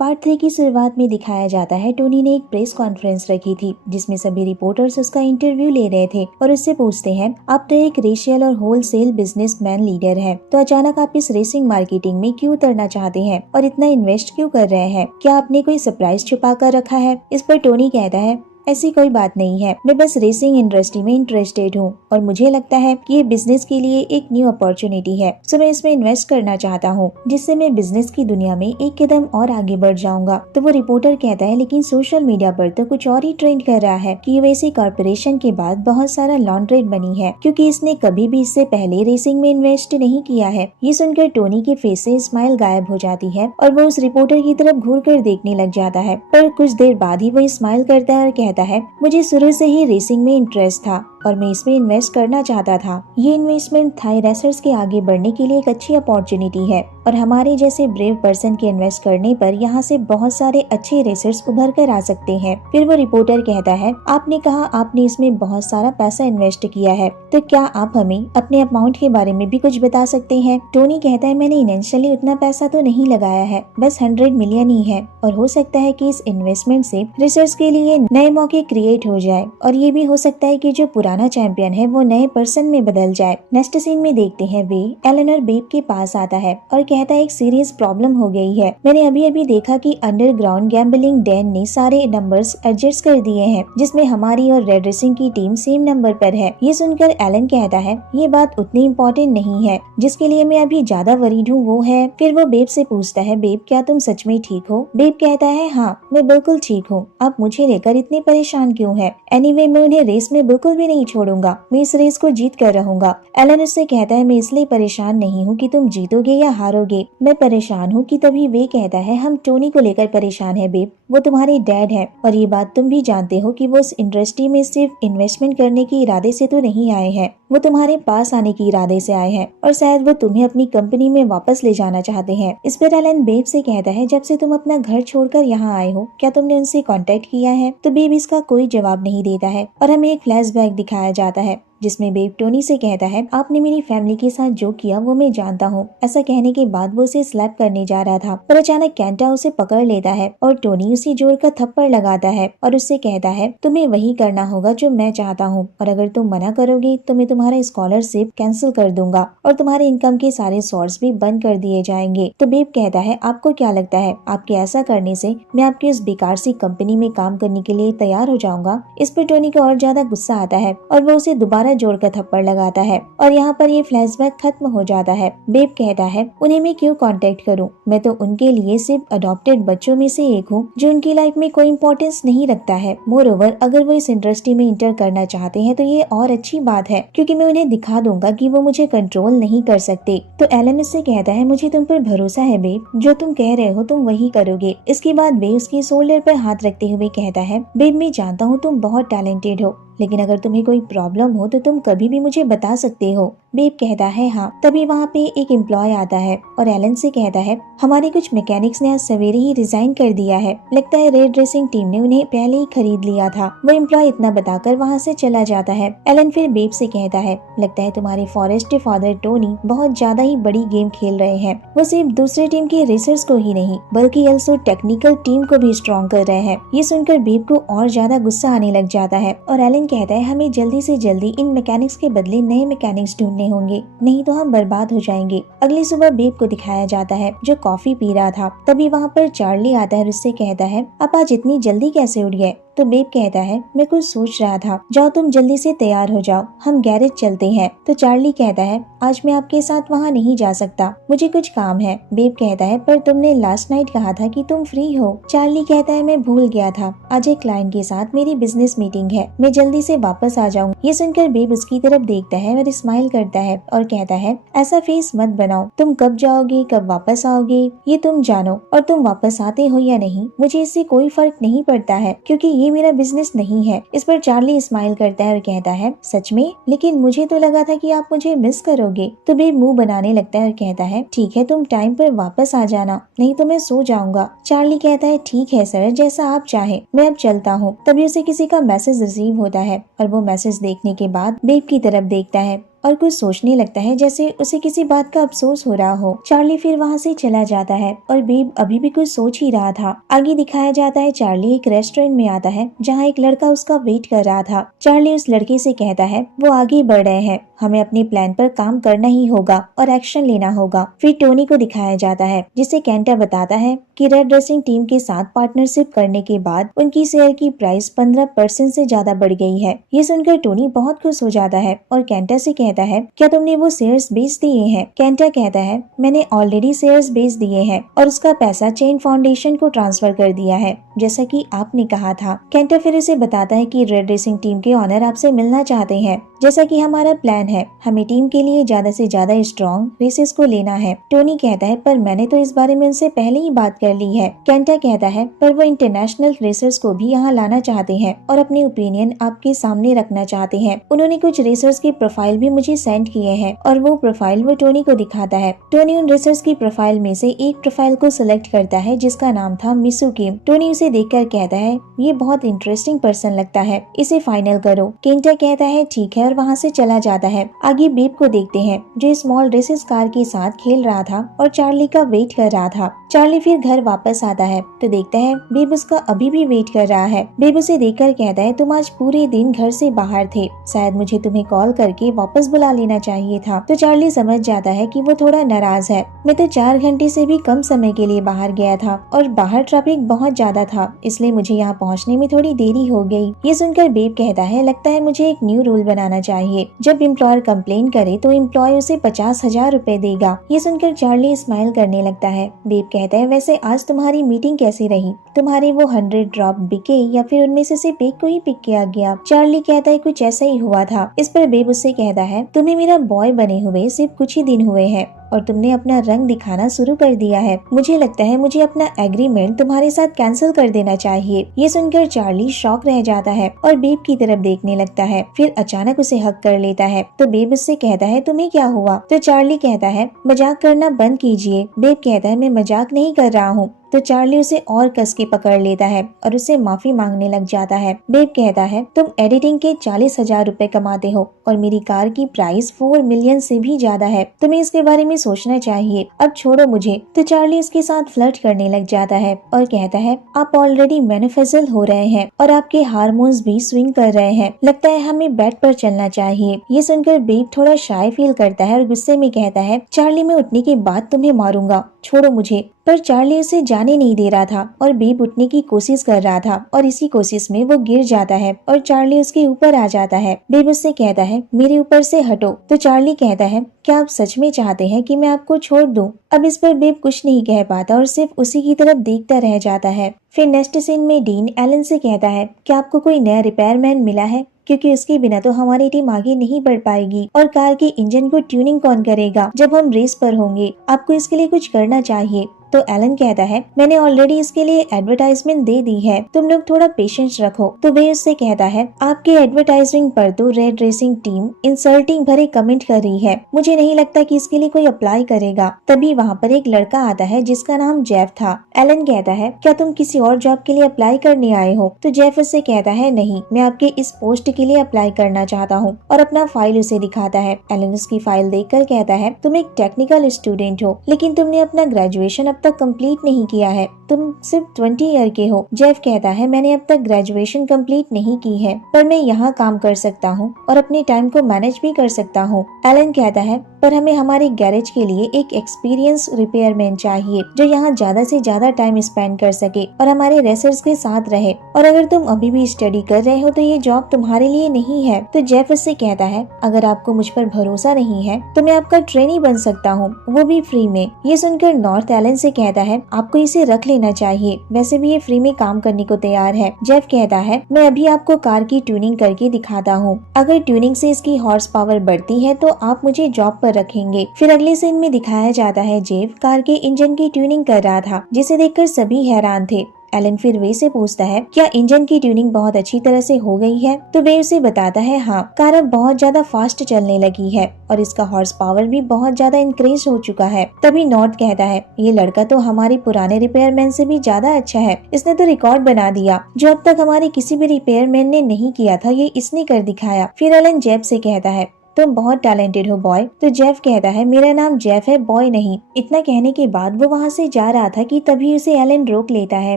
Part 3 की शुरुआत में दिखाया जाता है टोनी ने एक प्रेस कॉन्फ्रेंस रखी थी जिसमें सभी रिपोर्टर्स उसका इंटरव्यू ले रहे थे और उससे पूछते हैं आप तो एक रेशियल और होलसेल बिजनेसमैन लीडर हैं, तो अचानक आप इस रेसिंग मार्केटिंग में क्यों उतरना चाहते हैं और इतना इन्वेस्ट क्यों कर रहे हैं? क्या आपने कोई सरप्राइज छुपा कर रखा है? इस पर टोनी कहता है ऐसी कोई बात नहीं है, मैं बस रेसिंग इंडस्ट्री में इंटरेस्टेड हूँ और मुझे लगता है कि ये बिजनेस के लिए एक न्यू अपॉर्चुनिटी है, सो मैं इसमें इन्वेस्ट करना चाहता हूँ जिससे मैं बिजनेस की दुनिया में एक कदम और आगे बढ़ जाऊंगा। तो वो रिपोर्टर कहता है लेकिन सोशल मीडिया पर तो कुछ और ही ट्रेंड कर रहा है कि यूएसए कॉर्पोरेशन के बाद बहुत सारा लॉन्ड्रेड बनी है क्योंकि इसने कभी भी इससे पहले रेसिंग में इन्वेस्ट नहीं किया है। ये सुनकर टोनी के फेस से स्माइल गायब हो जाती है और वो उस रिपोर्टर की तरफ घूर कर देखने लग जाता है, पर कुछ देर बाद ही वो स्माइल करता है और कहता है मुझे शुरू से ही रेसिंग में इंटरेस्ट था और मैं इसमें इन्वेस्ट करना चाहता था। ये इन्वेस्टमेंट थाई रेसर्स के आगे बढ़ने के लिए एक अच्छी अपॉर्चुनिटी है और हमारे जैसे ब्रेव पर्सन के इन्वेस्ट करने पर यहाँ से बहुत सारे अच्छे रेसर्स उभर कर आ सकते हैं। फिर वो रिपोर्टर कहता है आपने कहा आपने इसमें बहुत सारा पैसा इन्वेस्ट किया है, तो क्या आप हमें अपने अमाउंट के बारे में भी कुछ बता सकते हैं? टोनी कहता है मैंने इनिशियली उतना पैसा तो नहीं लगाया है, बस 100 मिलियन ही है और हो सकता है कि इस इन्वेस्टमेंट से रिसर्च के लिए नए मौके क्रिएट हो जाए और ये भी हो सकता है कि जो पुराना चैंपियन है वो नए पर्सन में बदल जाए। नेक्स्ट सीन में देखते हैं वे एलेनर बेब के पास आता है और कहता है एक सीरियस प्रॉब्लम हो गई है, मैंने अभी अभी देखा कि अंडरग्राउंड गैम्बलिंग डैन ने सारे नंबर्स एडजस्ट कर दिए हैं जिसमें हमारी और रेड रेसिंग की टीम सेम नंबर पर है। ये सुनकर एलन कहता है ये बात उतनी इम्पोर्टेंट नहीं है, जिसके लिए मैं अभी ज्यादा वरीड हूँ वो है। फिर वो बेब से पूछता है बेब क्या तुम सच में ठीक हो? बेब कहता है हाँ मैं बिल्कुल ठीक हूँ, आप मुझे लेकर इतने परेशान क्यों है? एनीवे मैं उन्हें रेस में बिल्कुल भी नहीं छोड़ूंगा, मैं इस रेस को जीत कर रहूंगा। एलन उससे कहता है मैं इसलिए परेशान नहीं हूँ कि तुम जीतोगे या हारोगे, मैं परेशान हूँ कि तभी वे कहता है हम टोनी को लेकर परेशान है बेब, वो तुम्हारे डैड है और ये बात तुम भी जानते हो कि वो इस इंडस्ट्री में सिर्फ इन्वेस्टमेंट करने के इरादे से तो नहीं आए हैं, वो तुम्हारे पास आने के इरादे से आए हैं और शायद वो तुम्हें अपनी कंपनी में वापस ले जाना चाहते हैं। इस पर एलन बेब से कहता है जब से तुम अपना घर छोड़कर यहाँ आए हो क्या तुमने उनसे कांटेक्ट किया है? तो बेब इसका कोई जवाब नहीं देता है और हमें एक फ्लैशबैक दिखाया जाता है जिसमें बेब टोनी से कहता है आपने मेरी फैमिली के साथ जो किया वो मैं जानता हूँ। ऐसा कहने के बाद वो उसे स्लैप करने जा रहा था पर अचानक कैंटा उसे पकड़ लेता है और टोनी उसे जोर का थप्पड़ लगाता है और उससे कहता है तुम्हें वही करना होगा जो मैं चाहता हूँ और अगर तुम मना करोगे तो मैं तुम्हारा स्कॉलरशिप कैंसिल कर दूंगा और तुम्हारे इनकम के सारे सोर्स भी बंद कर दिए जाएंगे। तो बेब कहता है आपको क्या लगता है आपके ऐसा करने से मैं आपकी इस बेकार सी कंपनी में काम करने के लिए तैयार हो जाऊंगा? इस पर टोनी को और ज्यादा गुस्सा आता है और वो उसे दोबारा जोड़कर थप्पड़ लगाता है और यहाँ पर ये फ्लैशबैक खत्म हो जाता है। बेब कहता है उन्हें मैं क्यों कांटेक्ट करूं, मैं तो उनके लिए सिर्फ अडॉप्टेड बच्चों में से एक हूँ जो उनकी लाइफ में कोई इम्पोर्टेंस नहीं रखता है। मोरओवर अगर वो इस इंडस्ट्री में इंटर करना चाहते हैं तो ये और अच्छी बात है क्योंकि मैं उन्हें दिखा दूंगा कि वो मुझे कंट्रोल नहीं कर सकते। तो एलन इससे कहता है मुझे तुम पर भरोसा है बेब, जो तुम कह रहे हो तुम वही करोगे। इसके बाद बेब उसकी शोल्डर पर हाथ रखते हुए कहता है बेब मैं जानता हूँ तुम बहुत टैलेंटेड हो, लेकिन अगर तुम्हें कोई प्रॉब्लम हो तो तुम कभी भी मुझे बता सकते हो। बेब कहता है हाँ। तभी वहाँ पे एक एम्प्लॉय आता है और एलन से कहता है हमारे कुछ मैकेनिक्स ने आज सवेरे ही रिजाइन कर दिया है, लगता है रेड रेसिंग टीम ने उन्हें पहले ही खरीद लिया था। वो एम्प्लॉय इतना बताकर वहाँ से चला जाता है। एलन फिर बेब से कहता है लगता है तुम्हारे फॉरेस्ट फादर टोनी बहुत ज्यादा ही बड़ी गेम खेल रहे हैं, वो सिर्फ दूसरे टीम के रेसर्स को ही नहीं बल्कि also टेक्निकल टीम को भी स्ट्रॉन्ग कर रहे हैं। ये सुनकर बेब को और ज्यादा गुस्सा आने लग जाता है और एलन कहता है हमें जल्दी से जल्दी इन मैकेनिक्स के बदले नए मैकेनिक्स ढूंढने होंगे, नहीं तो हम बर्बाद हो जाएंगे। अगली सुबह बेब को दिखाया जाता है जो कॉफी पी रहा था। तभी वहाँ पर चार्ली आता है और उससे कहता है आप आज इतनी जल्दी कैसे उठ गए? तो बेब कहता है मैं कुछ सोच रहा था, जाओ तुम जल्दी से तैयार हो जाओ, हम गैरेज चलते हैं। तो चार्ली कहता है आज मैं आपके साथ वहाँ नहीं जा सकता, मुझे कुछ काम है। बेब कहता है पर तुमने लास्ट नाइट कहा था कि तुम फ्री हो। चार्ली कहता है मैं भूल गया था, आज एक क्लाइंट के साथ मेरी बिजनेस मीटिंग है, मैं जल्दी से वापस आ जाऊँ। ये सुनकर बेब उसकी तरफ देखता है और स्माइल करता है और कहता है ऐसा फेस मत बनाओ, तुम कब जाओगे कब वापस आओगे ये तुम जानो, और तुम वापस आते हो या नहीं मुझे इससे कोई फर्क नहीं पड़ता है क्योंकि ये मेरा बिजनेस नहीं है। इस पर चार्ली स्माइल करता है और कहता है सच में, लेकिन मुझे तो लगा था कि आप मुझे मिस करोगे। तो बेब मुंह बनाने लगता है और कहता है ठीक है तुम टाइम पर वापस आ जाना, नहीं तो मैं सो जाऊंगा। चार्ली कहता है ठीक है सर, जैसा आप चाहें, मैं अब चलता हूँ। तभी उसे किसी का मैसेज रिसीव होता है और वो मैसेज देखने के बाद बेब की तरफ देखता है और कुछ सोचने लगता है, जैसे उसे किसी बात का अफसोस हो रहा हो। चार्ली फिर वहाँ से चला जाता है और बेब अभी भी कुछ सोच ही रहा था। आगे दिखाया जाता है चार्ली एक रेस्टोरेंट में आता है जहाँ एक लड़का उसका वेट कर रहा था। चार्ली उस लड़के से कहता है वो आगे बढ़ रहे हैं, हमें अपने प्लान पर काम करना ही होगा और एक्शन लेना होगा। फिर टोनी को दिखाया जाता है जिसे कैंटा बताता है कि रेड रेसिंग टीम के साथ पार्टनरशिप करने के बाद उनकी शेयर की प्राइस 15% से ज्यादा बढ़ गई है। ये सुनकर टोनी बहुत खुश हो जाता है और कैंटा से कहता है क्या तुमने वो शेयर्स बेच दिए हैं? कैंटा कहता है मैंने ऑलरेडी शेयर्स बेच दिए हैं और उसका पैसा चेन फाउंडेशन को ट्रांसफर कर दिया है जैसा कि आपने कहा था। कैंटा फिर उसे बताता है कि रेड रेसिंग टीम के ऑनर आपसे मिलना चाहते हैं, जैसा कि हमारा प्लान है। हमें टीम के लिए ज्यादा से ज्यादा स्ट्रॉन्ग रेसेस को लेना है। टोनी कहता है पर मैंने तो इस बारे में उनसे पहले ही बात कर ली है। कैंटा कहता है पर वो इंटरनेशनल रेसर्स को भी यहाँ लाना चाहते हैं और अपने ओपिनियन आपके सामने रखना चाहते हैं। उन्होंने कुछ रेसर्स की प्रोफाइल भी मुझे सेंड किए हैं और वो प्रोफाइल वो टोनी को दिखाता है। टोनी उन रेसर्स की प्रोफाइल में से एक प्रोफाइल को सिलेक्ट करता है जिसका नाम था मिसू किम। टोनी उसे देखकर कहता है ये बहुत इंटरेस्टिंग पर्सन लगता है, इसे फाइनल करो। केंटा कहता है ठीक है और वहाँ से चला जाता है। आगे बेब को देखते हैं जो स्मॉल रेसेस कार के साथ खेल रहा था और चार्ली का वेट कर रहा था। चार्ली फिर घर वापस आता है तो देखता है बेब उसका अभी भी वेट कर रहा है। बेब उसे देखकर कहता है तुम आज पूरे दिन घर से बाहर थे, शायद मुझे तुम्हें कॉल करके वापस बुला लेना चाहिए था। तो चार्ली समझ जाता है कि वो थोड़ा नाराज है। मैं तो 4 घंटे से भी कम समय के लिए बाहर गया था और बाहर ट्रैफिक बहुत ज्यादा था, इसलिए मुझे यहाँ पहुँचने में थोड़ी देरी हो गई। ये सुनकर बेब कहता है लगता है मुझे एक न्यू रूल बनाना चाहिए, जब एम्प्लॉयर कंप्लेन करे तो एम्प्लॉय उसे 50,000 रुपए देगा। ये सुनकर चार्ली स्माइल करने लगता है। बेब कहता है वैसे आज तुम्हारी मीटिंग कैसी रही? तुम्हारे वो 100 ड्रॉप बिके या फिर उनमें से सिर्फ एक को ही पिक किया गया? चार्ली कहता है कुछ ऐसा ही हुआ था। इस पर बेब उससे कहता है तुम्हें मेरा बॉय बने हुए सिर्फ कुछ ही दिन हुए हैं और तुमने अपना रंग दिखाना शुरू कर दिया है। मुझे लगता है मुझे अपना एग्रीमेंट तुम्हारे साथ कैंसिल कर देना चाहिए। ये सुनकर चार्ली शॉक रह जाता है और बेब की तरफ देखने लगता है। फिर अचानक उसे हक कर लेता है तो बेब उससे कहता है तुम्हें क्या हुआ? तो चार्ली कहता है मजाक करना बंद कीजिए। बेब कहता है मैं मजाक नहीं कर रहा हूँ। तो चार्ली उसे और कस के पकड़ लेता है और उसे माफी मांगने लग जाता है। बेब कहता है तुम एडिटिंग के 40,000 रुपए कमाते हो और मेरी कार की प्राइस 4 मिलियन से भी ज्यादा है, तुम्हें इसके बारे में सोचना चाहिए, अब छोड़ो मुझे। तो चार्ली उसके साथ फ्लर्ट करने लग जाता है और कहता है आप ऑलरेडी मेनोफेजल हो रहे हैं और आपके हार्मोन्स भी स्विंग कर रहे हैं, लगता है हमें बेड पर चलना चाहिए। ये सुनकर बेब थोड़ा शाय फील करता है और गुस्से में कहता है चार्ली मैं उठने के बाद तुम्हें मारूंगा, छोड़ो मुझे। पर चार्ली उसे जाने नहीं दे रहा था और बेब उठने की कोशिश कर रहा था और इसी कोशिश में वो गिर जाता है और चार्ली उसके ऊपर आ जाता है। बेब उससे कहता है मेरे ऊपर से हटो। तो चार्ली कहता है क्या आप सच में चाहते हैं कि मैं आपको छोड़ दूं? अब इस पर बेब कुछ नहीं कह पाता और सिर्फ उसी की तरफ देखता रह जाता है। फिर नेक्स्ट सीन में डीन एलन से कहता है क्या आपको कोई नया रिपेयरमैन मिला है, क्योंकि उसके बिना तो हमारी टीम आगे नहीं बढ़ पाएगी और कार के इंजन को ट्यूनिंग कौन करेगा जब हम रेस पर होंगे? आपको इसके लिए कुछ करना चाहिए। तो एलन कहता है मैंने ऑलरेडी इसके लिए एडवर्टाइजमेंट दे दी है, तुम लोग थोड़ा पेशेंस रखो। तो वे उससे कहता है आपके एडवर्टाइजिंग पर तो रेड रेसिंग टीम इंसल्टिंग भरे कमेंट कर रही है, मुझे नहीं लगता कि इसके लिए कोई अप्लाई करेगा। तभी वहाँ पर एक लड़का आता है जिसका नाम जेफ था। एलन कहता है क्या तुम किसी और जॉब के लिए अप्लाई करने आए हो? तो जेफ उससे कहता है नहीं, मैं आपके इस पोस्ट के लिए अप्लाई करना चाहता हूँ और अपना फाइल उसे दिखाता है। एलन उसकी फाइल देखकर कहता है तुम एक टेक्निकल स्टूडेंट हो, लेकिन तुमने अपना ग्रेजुएशन अब तक कंप्लीट नहीं किया है, तुम सिर्फ 20 ईयर के हो। जेफ कहता है मैंने अब तक ग्रेजुएशन कंप्लीट नहीं की है, पर मैं यहाँ काम कर सकता हूँ और अपने टाइम को मैनेज भी कर सकता हूँ। एलन कहता है पर हमें हमारे गैरेज के लिए एक एक्सपीरियंस रिपेयरमैन चाहिए जो यहाँ ज्यादा से ज्यादा टाइम स्पेंड कर सके और हमारे रेसर्स के साथ रहे, और अगर तुम अभी भी स्टडी कर रहे हो तो ये जॉब तुम्हारे लिए नहीं है। तो जेफ उससे कहता है अगर आपको मुझ पर भरोसा नहीं है तो मैं आपका ट्रेनी बन सकता हूँ, वो भी फ्री में। ये सुनकर नॉर्थ एलन से कहता है आपको इसे रख लेना चाहिए, वैसे भी ये फ्री में काम करने को तैयार है। जेफ कहता है मैं अभी आपको कार की ट्यूनिंग करके दिखाता हूँ, अगर ट्यूनिंग से इसकी हॉर्स पावर बढ़ती है तो आप मुझे जॉब पर रखेंगे। फिर अगले सीन में दिखाया जाता है जेफ कार के इंजन की ट्यूनिंग कर रहा था, जिसे देखकर सभी हैरान थे। एलन फिर वे से पूछता है क्या इंजन की ट्यूनिंग बहुत अच्छी तरह से हो गई है? तो वे उसे बताता है हाँ, कार अब बहुत ज्यादा फास्ट चलने लगी है और इसका हॉर्स पावर भी बहुत ज्यादा इंक्रीज हो चुका है। तभी नॉर्थ कहता है ये लड़का तो हमारे पुराने रिपेयरमैन से भी ज्यादा अच्छा है, इसने तो रिकॉर्ड बना दिया, जो अब तक हमारे किसी भी रिपेयरमैन ने नहीं किया था ये इसने कर दिखाया। फिर एलन जेफ से कहता है तुम बहुत टैलेंटेड हो बॉय। तो जेफ कहता है मेरा नाम जेफ है, बॉय नहीं। इतना कहने के बाद वो वहाँ से जा रहा था कि तभी उसे एलन रोक लेता है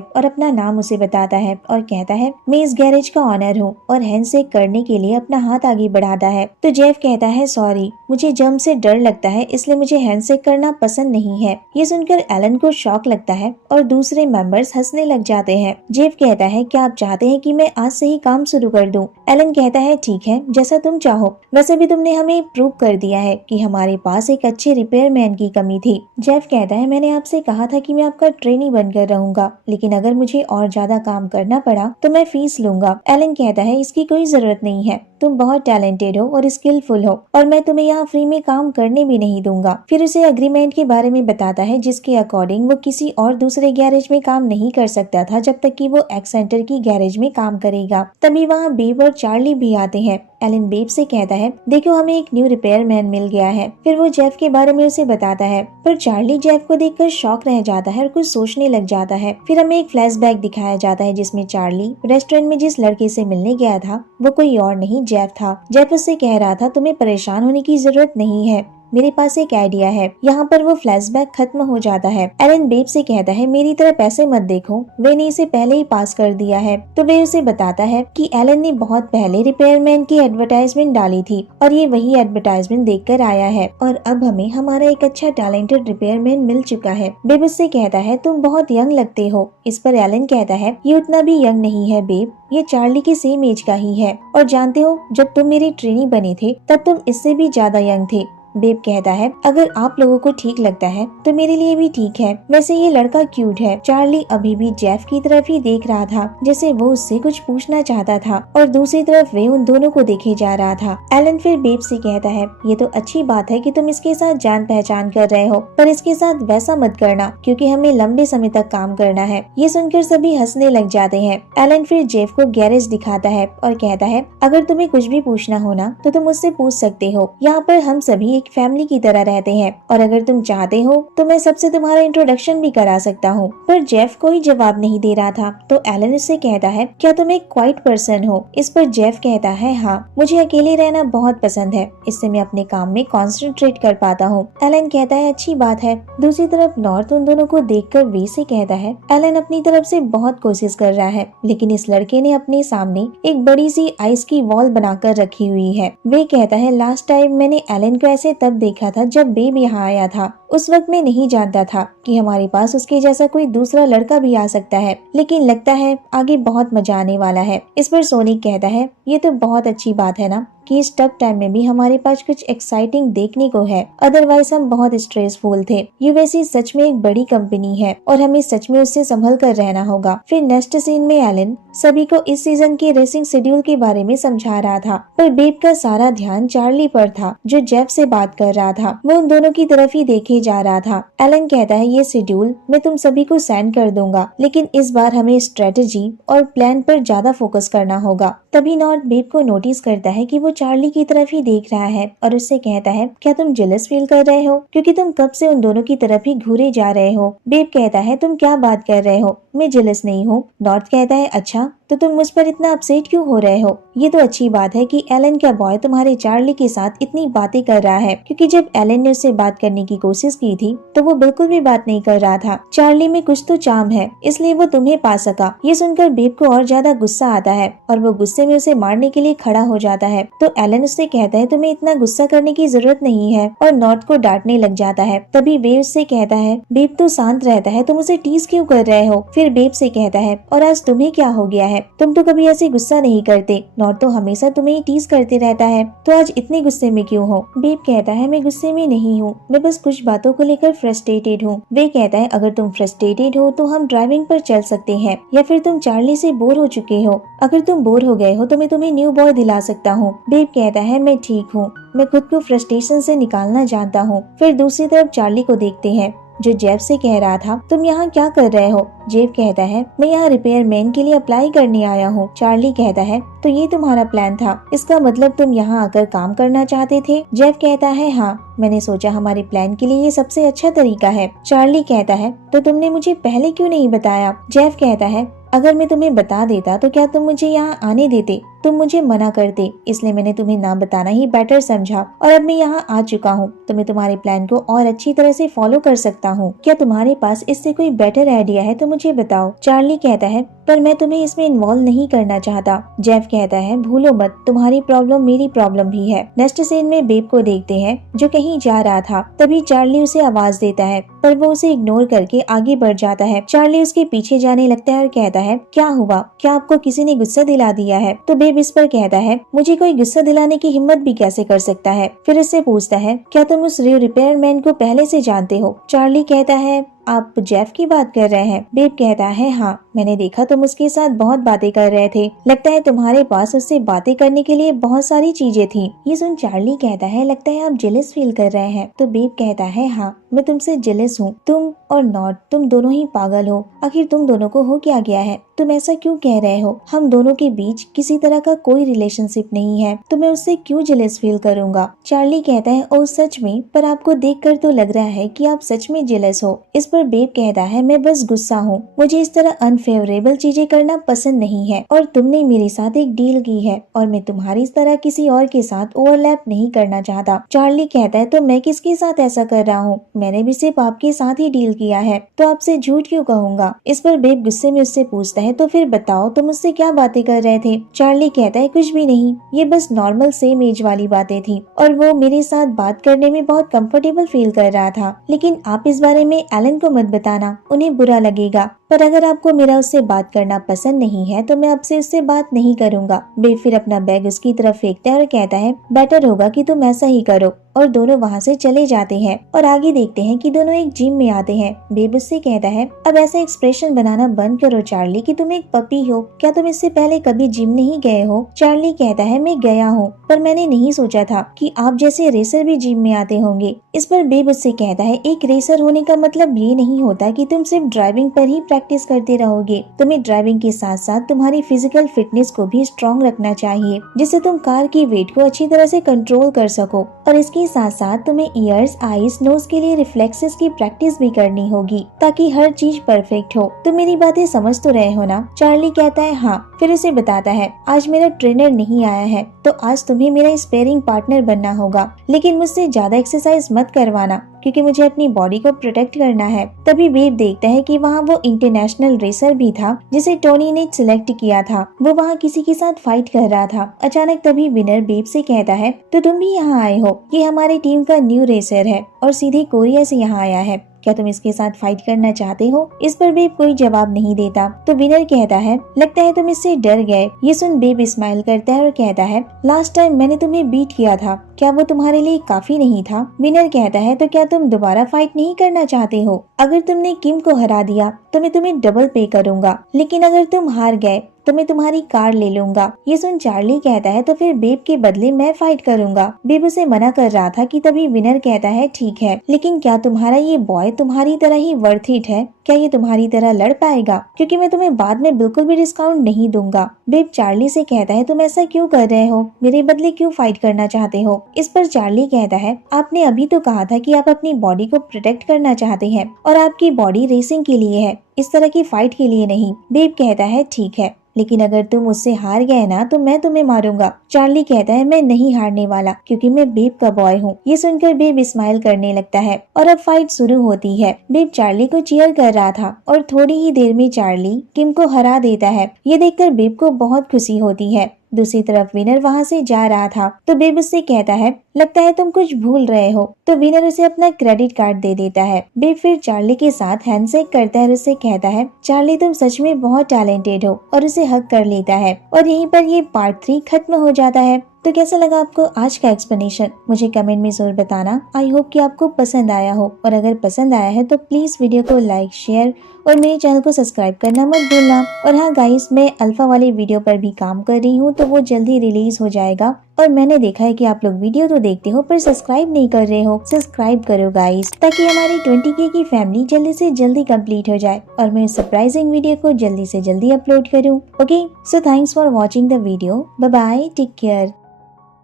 और अपना नाम उसे बताता है और कहता है मैं इस गैरेज का ऑनर हूँ, और हैंडशेक करने के लिए अपना हाथ आगे बढ़ाता है। तो जेफ कहता है सॉरी, मुझे जर्म से डर लगता है, इसलिए मुझे हैंडशेक करना पसंद नहीं है। ये सुनकर एलन को शॉक लगता है और दूसरे मेंबर्स हंसने लग जाते हैं। जेफ कहता है क्या आप चाहते हैं कि मैं आज से ही काम शुरू कर दूं? एलन कहता है ठीक है, जैसा तुम चाहो। वैसे भी तुमने हमें प्रूव कर दिया है कि हमारे पास एक अच्छे रिपेयरमैन की कमी थी। जेफ कहता है मैंने आपसे कहा था कि मैं आपका ट्रेनी बनकर रहूंगा, लेकिन अगर मुझे और ज्यादा काम करना पड़ा तो मैं फीस लूंगा। एलन कहता है इसकी कोई जरूरत नहीं है, तुम बहुत टैलेंटेड हो और स्किलफुल हो, और मैं तुम्हें यहाँ फ्री में काम करने भी नहीं दूंगा। फिर उसे एग्रीमेंट के बारे में बताता है जिसके अकॉर्डिंग वो किसी और दूसरे गैरेज में काम नहीं कर सकता था जब तक कि वो एक्सेंटर की गैरेज में काम करेगा। तभी वहाँ बेब और चार्ली भी आते हैं। एलन बेब से कहता है देखो हमें एक न्यू रिपेयरमैन मिल गया है। फिर वो जेफ के बारे में उसे बताता है, पर चार्ली जेफ को देखकर शॉक रह जाता है और कुछ सोचने लग जाता है। फिर हमें एक फ्लैशबैक दिखाया जाता है जिसमें चार्ली रेस्टोरेंट में जिस लड़के से मिलने गया था वो कोई और नहीं जेफ था। जेफ उससे कह रहा था तुम्हें परेशान होने की जरूरत नहीं है, मेरे पास एक आइडिया है। यहाँ पर वो फ्लैशबैक खत्म हो जाता है। एलन बेब से कहता है मेरी तरफ ऐसे मत देखो, वे ने इसे पहले ही पास कर दिया है। तो वे उसे बताता है कि एलन ने बहुत पहले रिपेयरमैन की एडवर्टाइजमेंट डाली थी और ये वही एडवर्टाइजमेंट देखकर आया है, और अब हमें हमारा एक अच्छा टैलेंटेड रिपेयरमैन मिल चुका है। बेब उससे कहता है तुम बहुत यंग लगते हो। इस पर एलन कहता है ये उतना भी यंग नहीं है बेब, ये चार्ली के सेम एज का ही है, और जानते हो जब तुम मेरी ट्रेनी बने थे तब तुम इससे भी ज्यादा यंग थे। बेब कहता है अगर आप लोगों को ठीक लगता है तो मेरे लिए भी ठीक है, वैसे ये लड़का क्यूट है। चार्ली अभी भी जेफ की तरफ ही देख रहा था जैसे वो उससे कुछ पूछना चाहता था, और दूसरी तरफ वे उन दोनों को देखे जा रहा था। एलन फिर बेब से कहता है ये तो अच्छी बात है कि तुम इसके साथ जान पहचान कर रहे हो, पर इसके साथ वैसा मत करना क्योंकि हमें लंबे समय तक काम करना है। ये सुनकर सभी हंसने लग जाते हैं। एलन फिर जेफ को गैरेज दिखाता है और कहता है अगर तुम्हें कुछ भी पूछना हो ना तो तुम मुझसे पूछ सकते हो, यहाँ पर हम सभी फैमिली की तरह रहते हैं, और अगर तुम चाहते हो तो मैं सबसे तुम्हारा इंट्रोडक्शन भी करा सकता हूँ। पर जेफ कोई जवाब नहीं दे रहा था। तो एलन उससे कहता है क्या तुम एक क्वाइट पर्सन हो? इस पर जेफ कहता है हाँ, मुझे अकेले रहना बहुत पसंद है, इससे मैं अपने काम में कॉन्सेंट्रेट कर पाता हूँ। एलन कहता है अच्छी बात है। दूसरी तरफ नॉर्थ उन दोनों को देखकर वे से कहता है एलन अपनी तरफ से बहुत कोशिश कर रहा है, लेकिन इस लड़के ने अपने सामने एक बड़ी सी आइस की वॉल बनाकर रखी हुई है। वे कहता है लास्ट टाइम मैंने एलन को ऐसे तब देखा था जब बेब यहाँ आया था। उस वक्त मैं नहीं जानता था कि हमारे पास उसके जैसा कोई दूसरा लड़का भी आ सकता है, लेकिन लगता है आगे बहुत मजा आने वाला है। इस पर सोनिक कहता है ये तो बहुत अच्छी बात है ना कि इस टफ टाइम में भी हमारे पास कुछ एक्साइटिंग देखने को है, अदरवाइज हम बहुत स्ट्रेसफुल थे। यूएसए सच में एक बड़ी कंपनी है और हमें सच में उससे संभल कर रहना होगा। फिर नेक्स्ट सीन में एलन सभी को इस सीजन के रेसिंग शेड्यूल के बारे में समझा रहा था, पर बेब का सारा ध्यान चार्ली पर था जो जेफ से बात कर रहा था। वो उन दोनों की तरफ ही देखे जा रहा था। एलन कहता है ये शेड्यूल मैं तुम सभी को सेंड कर दूंगा, लेकिन इस बार हमें स्ट्रेटेजी और प्लान पर ज्यादा फोकस करना होगा। तभी नॉर्थ बेब को नोटिस करता है कि वो चार्ली की तरफ ही देख रहा है और उससे कहता है क्या तुम जेलस फील कर रहे हो क्योंकि तुम कब से उन दोनों की तरफ ही घूरे जा रहे हो? बेब कहता है तुम क्या बात कर रहे हो, मैं जेलस नहीं हूँ। नॉर्थ कहता है अच्छा तो तुम मुझ पर इतना अपसेट क्यों हो रहे हो? ये तो अच्छी बात है कि एलन का बॉय तुम्हारे चार्ली के साथ इतनी बातें कर रहा है, क्योंकि जब एलन ने उससे बात करने की कोशिश की थी तो वो बिल्कुल भी बात नहीं कर रहा था। चार्ली में कुछ तो चार्म है इसलिए वो तुम्हें पा सका। ये सुनकर बेब को और ज्यादा गुस्सा आता है और वो गुस्से में उसे मारने के लिए खड़ा हो जाता है। तो एलन उससे कहता है तुम्हें इतना गुस्सा करने की जरूरत नहीं है और नॉर्थ को डांटने लग जाता है। तभी बेब उससे कहता है बेब तो शांत रहता है, तुम उसे टीज क्यों कर रहे हो? फिर बेब से कहता है और आज तुम्हें क्या हो गया है, तुम तो कभी ऐसे गुस्सा नहीं करते, नॉर्थ तो हमेशा तुम्हें ही टीज करते रहता है, तो आज इतने गुस्से में क्यों हो? बेब कहता है मैं गुस्से में नहीं हूँ, मैं बस कुछ बातों को लेकर फ्रस्ट्रेटेड हूँ। वे कहता है अगर तुम फ्रस्ट्रेटेड हो तो हम ड्राइविंग पर चल सकते हैं, या फिर तुम चार्ली से बोर हो चुके हो। अगर तुम बोर हो गए हो तो मैं तुम्हें न्यू बॉय दिला सकता हूँ। बेब कहता है मैं ठीक हूँ, मैं खुद को फ्रस्ट्रेशन से निकालना जानता हूँ। फिर दूसरी तरफ चार्ली को देखते हैं जो जेफ से कह रहा था तुम यहाँ क्या कर रहे हो? जेफ कहता है मैं यहाँ रिपेयरमैन के लिए अप्लाई करने आया हूँ। चार्ली कहता है तो ये तुम्हारा प्लान था, इसका मतलब तुम यहाँ आकर काम करना चाहते थे। जेफ कहता है हाँ, मैंने सोचा हमारे प्लान के लिए ये सबसे अच्छा तरीका है। चार्ली कहता है तो तुमने मुझे पहले क्यों नहीं बताया। जेफ कहता है अगर मैं तुम्हें बता देता तो क्या तुम मुझे यहाँ आने देते, तुम मुझे मना करते, इसलिए मैंने तुम्हें ना बताना ही बेटर समझा और अब मैं यहाँ आ चुका हूँ तो मैं तुम्हारे प्लान को और अच्छी तरह से फॉलो कर सकता हूँ। क्या तुम्हारे पास इससे कोई बेटर आइडिया है तो मुझे बताओ। चार्ली कहता है पर मैं तुम्हें इसमें इन्वॉल्व नहीं करना चाहता। जेफ कहता है भूलो मत, तुम्हारी प्रॉब्लम मेरी प्रॉब्लम भी है। नेक्स्ट सीन में बेब को देखते हैं जो कहीं जा रहा था। तभी चार्ली उसे आवाज देता है पर वो उसे इग्नोर करके आगे बढ़ जाता है। चार्ली उसके पीछे जाने लगता है और कहता है क्या हुआ, क्या आपको किसी ने गुस्सा दिला दिया है। तो बेब इस पर कहता है मुझे कोई गुस्सा दिलाने की हिम्मत भी कैसे कर सकता है। फिर इससे पूछता है क्या तुम उस रिपेयरमैन को पहले से जानते हो। चार्ली कहता है आप जेफ की बात कर रहे हैं। बेब कहता है हाँ, मैंने देखा तुम उसके साथ बहुत बातें कर रहे थे, लगता है तुम्हारे पास उससे बातें करने के लिए बहुत सारी चीजें थी। ये सुन चार्ली कहता है लगता है आप जेलस फील कर रहे हैं। तो बेब कहता है हाँ, मैं तुमसे जेलस हूँ, तुम और नॉट, तुम दोनों ही पागल हो। आखिर तुम दोनों को हो क्या गया है, तुम ऐसा क्यों कह रहे हो। हम दोनों के बीच किसी तरह का कोई रिलेशनशिप नहीं है तो मैं उससे क्यों जेलस फील करूंगा। चार्ली कहता है ओ सच में, पर आपको देखकर तो लग रहा है कि आप सच में जेलस हो। इस पर बेब कहता है मैं बस गुस्सा हूँ, मुझे इस तरह अनफेवरेबल चीजें करना पसंद नहीं है और तुमने मेरे साथ एक डील की है और मैं तुम्हारी तरह किसी और के साथ ओवरलैप नहीं करना चाहता। चार्ली कहता है तो मैं किसके साथ ऐसा कर रहा हूँ, मैंने भी सिर्फ आपके साथ ही डील किया है तो आपसे झूठ क्यों कहूंगा। इस पर बेब गुस्से में उससे पूछता है तो फिर बताओ तुम मुझसे क्या बातें कर रहे थे। चार्ली कहता है कुछ भी नहीं, ये बस नॉर्मल सेम एज वाली बातें थी और वो मेरे साथ बात करने में बहुत कंफर्टेबल फील कर रहा था। लेकिन आप इस बारे में एलन को मत बताना, उन्हें बुरा लगेगा। पर अगर आपको मेरा उससे बात करना पसंद नहीं है तो मैं आपसे उससे बात नहीं करूंगा। बेब फिर अपना बैग उसकी तरफ फेंकता है और कहता है बेटर होगा कि तुम ऐसा ही करो और दोनों वहाँ से चले जाते हैं और आगे देखते हैं कि दोनों एक जिम में आते हैं। बेब उससे कहता है अब ऐसा एक्सप्रेशन बनाना बंद करो चार्ली कि तुम एक पपी हो, क्या तुम इससे पहले कभी जिम नहीं गए हो। चार्ली कहता है मैं गया हूँ पर मैंने नहीं सोचा था कि आप जैसे रेसर भी जिम में आते होंगे। इस पर बेब उससे कहता है एक रेसर होने का मतलब ये नहीं होता कि तुम सिर्फ ड्राइविंग पर ही प्रैक्टिस करते रहोगे, तुम्हें ड्राइविंग के साथ साथ तुम्हारी फिजिकल फिटनेस को भी स्ट्रॉन्ग रखना चाहिए जिससे तुम कार की वेट को अच्छी तरह से कंट्रोल कर सको और इसके साथ साथ तुम्हें ईयर्स, आईज, नोज के लिए रिफ्लेक्सेस की प्रैक्टिस भी करनी होगी ताकि हर चीज परफेक्ट हो। तुम मेरी बातें समझ तो रहे हो ना। चार्ली कहता है हाँ। फिर उसे बताता है आज मेरा ट्रेनर नहीं आया है तो आज तुम्हें मेरा स्पेयरिंग पार्टनर बनना होगा, लेकिन मुझसे ज्यादा एक्सरसाइज मत करवाना क्योंकि मुझे अपनी बॉडी को प्रोटेक्ट करना है। तभी बेब देखता है कि वहाँ वो इंटरनेशनल रेसर भी था जिसे टोनी ने सिलेक्ट किया था, वो वहाँ किसी के साथ फाइट कर रहा था। अचानक तभी विनर बेब से कहता है तो तुम भी यहाँ आए हो, ये हमारी टीम का न्यू रेसर है और सीधे कोरिया से यहाँ आया है, क्या तुम इसके साथ फाइट करना चाहते हो। इस पर बेब कोई जवाब नहीं देता तो विनर कहता है लगता है तुम इससे डर गए। ये सुन बेब स्माइल करता है और कहता है लास्ट टाइम मैंने तुम्हें बीट किया था, क्या वो तुम्हारे लिए काफी नहीं था। विनर कहता है तो क्या तुम दोबारा फाइट नहीं करना चाहते हो, अगर तुमने किम को हरा दिया तो मैं तुम्हें डबल पे करूंगा, लेकिन अगर तुम हार गए तो मैं तुम्हारी कार ले लूंगा। ये सुन चार्ली कहता है तो फिर बेब के बदले मैं फाइट करूंगा। बेब उसे मना कर रहा था कि तभी विनर कहता है ठीक है, लेकिन क्या तुम्हारा ये बॉय तुम्हारी तरह ही वर्थ इट है, क्या ये तुम्हारी तरह लड़ पाएगा, क्योंकि मैं तुम्हें बाद में बिल्कुल भी डिस्काउंट नहीं दूंगा। बेब चार्ली से कहता है तुम ऐसा क्यों कर रहे हो, मेरे बदले क्यों फाइट करना चाहते हो। इस पर चार्ली कहता है आपने अभी तो कहा था कि आप अपनी बॉडी को प्रोटेक्ट करना चाहते हैं और आपकी बॉडी रेसिंग के लिए है, इस तरह की फाइट के लिए नहीं। बेब कहता है ठीक है, लेकिन अगर तुम मुझसे हार गए ना तो मैं तुम्हें मारूंगा। चार्ली कहता है मैं नहीं हारने वाला क्योंकि मैं बेब का बॉय हूँ। ये सुनकर बेब स्माइल करने लगता है और अब फाइट शुरू होती है। बेब चार्ली को चीयर कर रहा था और थोड़ी ही देर में चार्ली किम को हरा देता है। ये देखकर बेब को बहुत खुशी होती है। दूसरी तरफ विनर वहाँ से जा रहा था तो बेब उससे कहता है लगता है तुम कुछ भूल रहे हो, तो विनर उसे अपना क्रेडिट कार्ड दे देता है। बेब फिर चार्ली के साथ हैंडशेक करता है और उससे कहता है चार्ली तुम सच में बहुत टैलेंटेड हो और उसे हक कर लेता है और यहीं पर ये पार्ट 3 खत्म हो जाता है। तो कैसा लगा आपको आज का एक्सप्लेनेशन, मुझे कमेंट में जरूर बताना। आई होप कि आपको पसंद आया हो और अगर पसंद आया है तो प्लीज वीडियो को लाइक, शेयर और मेरे चैनल को सब्सक्राइब करना मत भूलना। और हाँ गाइस, मैं अल्फा वाले वीडियो पर भी काम कर रही हूँ, तो वो जल्दी रिलीज हो जाएगा। और मैंने देखा है कि आप लोग वीडियो तो देखते हो पर सब्सक्राइब नहीं कर रहे हो। सब्सक्राइब करो गाइस, ताकि हमारी 20K की फैमिली जल्दी से जल्दी कंप्लीट हो जाए और मैं सरप्राइजिंग वीडियो को जल्दी से जल्दी अपलोड करूँ। Okay, so thanks for watching the video. Bye bye, take care.